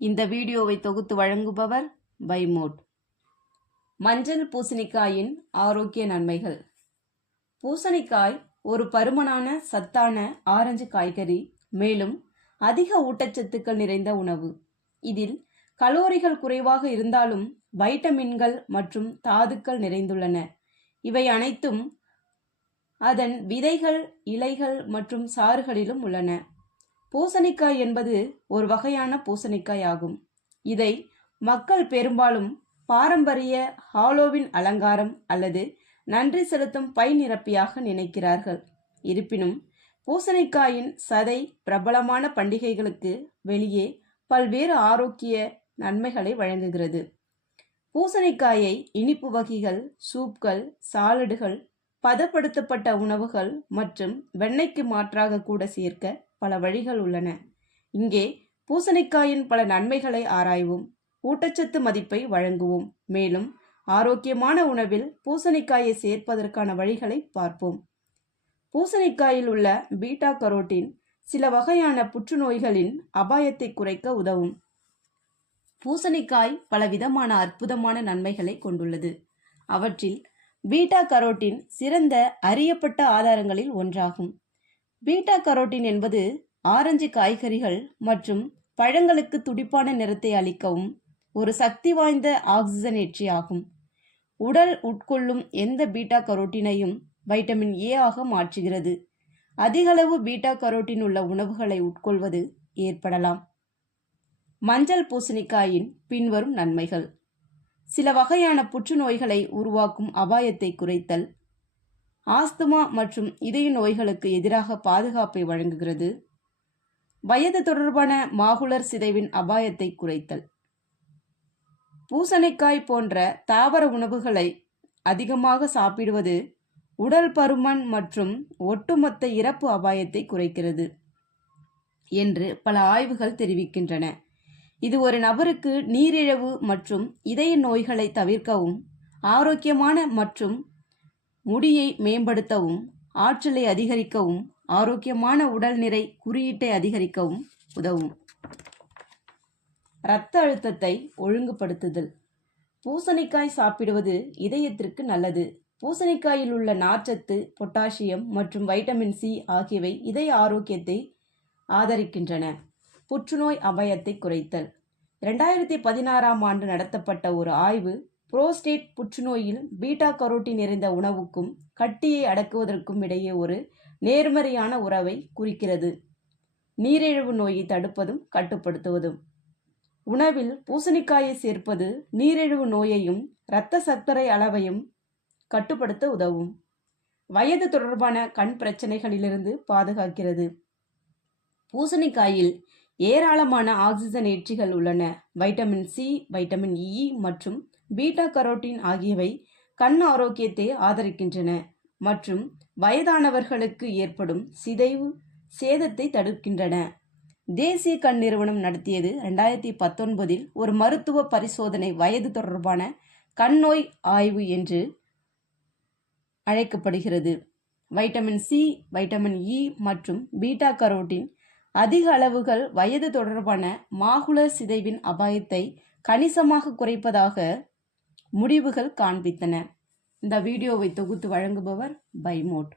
இந்த வீடியோவை தொகுத்து வழங்குபவர் பைமோட் மஞ்சள் பூசணிக்காயின் ஆரோக்கிய நன்மைகள். பூசணிக்காய் ஒரு பருமனான சத்தான ஆரஞ்சு காய்கறி மேலும் அதிக ஊட்டச்சத்துக்கள் நிறைந்த உணவு. இதில் கலோரிகள் குறைவாக இருந்தாலும் வைட்டமின்கள் மற்றும் தாதுக்கள் நிறைந்துள்ளன. இவை அனைத்தும் அதன் விதைகள் இலைகள் மற்றும் சாறுகளிலும் உள்ளன. பூசணிக்காய் என்பது ஒரு வகையான பூசணிக்காய் ஆகும். இதை மக்கள் பெரும்பாலும் பாரம்பரிய ஹாலோவின் அலங்காரம் அல்லது நன்றி செலுத்தும் பை நிரப்பியாக நினைக்கிறார்கள். இருப்பினும் பூசணிக்காயின் சதை பிரபலமான பண்டிகைகளுக்கு வெளியே பல்வேறு ஆரோக்கிய நன்மைகளை வழங்குகிறது. பூசணிக்காயை இனிப்பு வகைகள் சூப்கள் சாலடுகள் பதப்படுத்தப்பட்ட உணவுகள் மற்றும் வெண்ணெய்க்கு மாற்றாக கூட சேர்க்க பல வழிகள் உள்ளன. இங்கே பூசணிக்காயின் பல நன்மைகளை ஆராய்வோம். ஊட்டச்சத்து மதிப்பை வழங்குவோம். மேலும் ஆரோக்கியமான உணவில் பூசணிக்காயை சேர்ப்பதற்கான வழிகளை பார்ப்போம். பூசணிக்காயில் உள்ள பீட்டா கரோட்டின் சில வகையான புற்றுநோய்களின் அபாயத்தை குறைக்க உதவும். பூசணிக்காய் பல விதமான அற்புதமான நன்மைகளை கொண்டுள்ளது. அவற்றில் பீட்டா கரோட்டின் சிறந்த அறியப்பட்ட ஆதாரங்களில் ஒன்றாகும். பீட்டா கரோட்டின் என்பது ஆரஞ்சு காய்கறிகள் மற்றும் பழங்களுக்கு துடிப்பான நிறத்தை அளிக்கவும் ஒரு சக்தி வாய்ந்த ஆக்சிஜனேற்றி ஆகும். உடல் உட்கொள்ளும் எந்த பீட்டா கரோட்டினையும் வைட்டமின் ஏ ஆக மாற்றுகிறது. அதிகளவு பீட்டா கரோட்டின் உள்ள உணவுகளை உட்கொள்வது ஏற்படலாம். மஞ்சள் பூசணிக்காயின் பின்வரும் நன்மைகள். சில வகையான புற்றுநோய்களை உருவாக்கும் அபாயத்தை குறைத்தல் ஆஸ்துமா மற்றும் இதய நோய்களுக்கு எதிராக பாதுகாப்பை வழங்குகிறது. வயது தொடர்பான மாகுலர் சிதைவின் அபாயத்தை குறைத்தல். பூசணிக்காய் போன்ற தாவர உணவுகளை அதிகமாக சாப்பிடுவது உடல் பருமன் மற்றும் ஒட்டுமொத்த இறப்பு அபாயத்தை குறைக்கிறது என்று பல ஆய்வுகள் தெரிவிக்கின்றன. இது ஒரு நபருக்கு நீரிழவு மற்றும் இதய நோய்களை தவிர்க்கவும் ஆரோக்கியமான மற்றும் முடியை மேம்படுத்தவும் ஆற்றலை அதிகரிக்கவும் ஆரோக்கியமான உடல் நிறை குறியீட்டை அதிகரிக்கவும் உதவும். இரத்த அழுத்தத்தை ஒழுங்குபடுத்துதல். பூசணிக்காய் சாப்பிடுவது இதயத்திற்கு நல்லது. பூசணிக்காயில் உள்ள நார்ச்சத்து பொட்டாசியம் மற்றும் வைட்டமின் சி ஆகியவை இதய ஆரோக்கியத்தை ஆதரிக்கின்றன. புற்றுநோய் அபாயத்தை குறைத்தல். இரண்டாயிரத்தி பதினாறாம் ஆண்டு நடத்தப்பட்ட ஒரு ஆய்வு புரோஸ்டேட் புற்றுநோயில் பீட்டா கரோட்டி நிறைந்த உணவுக்கும் கட்டியை அடக்குவதற்கும் இடையே ஒரு நேர்மறையான உறவை குறிக்கிறது. நீரிழிவு நோயை தடுப்பதும் கட்டுப்படுத்துவதும். உணவில் பூசணிக்காயை சேர்ப்பது நீரிழிவு நோயையும் இரத்த சர்க்கரை அளவையும் கட்டுப்படுத்த உதவும். வயது தொடர்பான கண் பிரச்சனைகளிலிருந்து பாதுகாக்கிறது. பூசணிக்காயில் ஏராளமான ஆக்சிஜன் ஏற்றிகள் உள்ளன. வைட்டமின் சி வைட்டமின் இ மற்றும் பீட்டா கரோட்டின் ஆகியவை கண் ஆரோக்கியத்தை ஆதரிக்கின்றன மற்றும் வயதானவர்களுக்கு ஏற்படும் சிதைவு சேதத்தை தடுக்கின்றன. தேசிய கண் நிறுவனம் நடத்தியது ரெண்டாயிரத்தி பத்தொன்பதில் ஒரு மருத்துவ பரிசோதனை வயது தொடர்பான கண்ணோய் ஆய்வு என்று அழைக்கப்படுகிறது. வைட்டமின் சி வைட்டமின் இ மற்றும் பீட்டா கரோட்டின் அதிக அளவுகள் வயது தொடர்பான மாகுலர் சிதைவின் அபாயத்தை கணிசமாக குறைப்பதாக முடிவுகள் காண்பித்தன. இந்த வீடியோவை தொகுத்து வழங்குபவர் பைமோட்.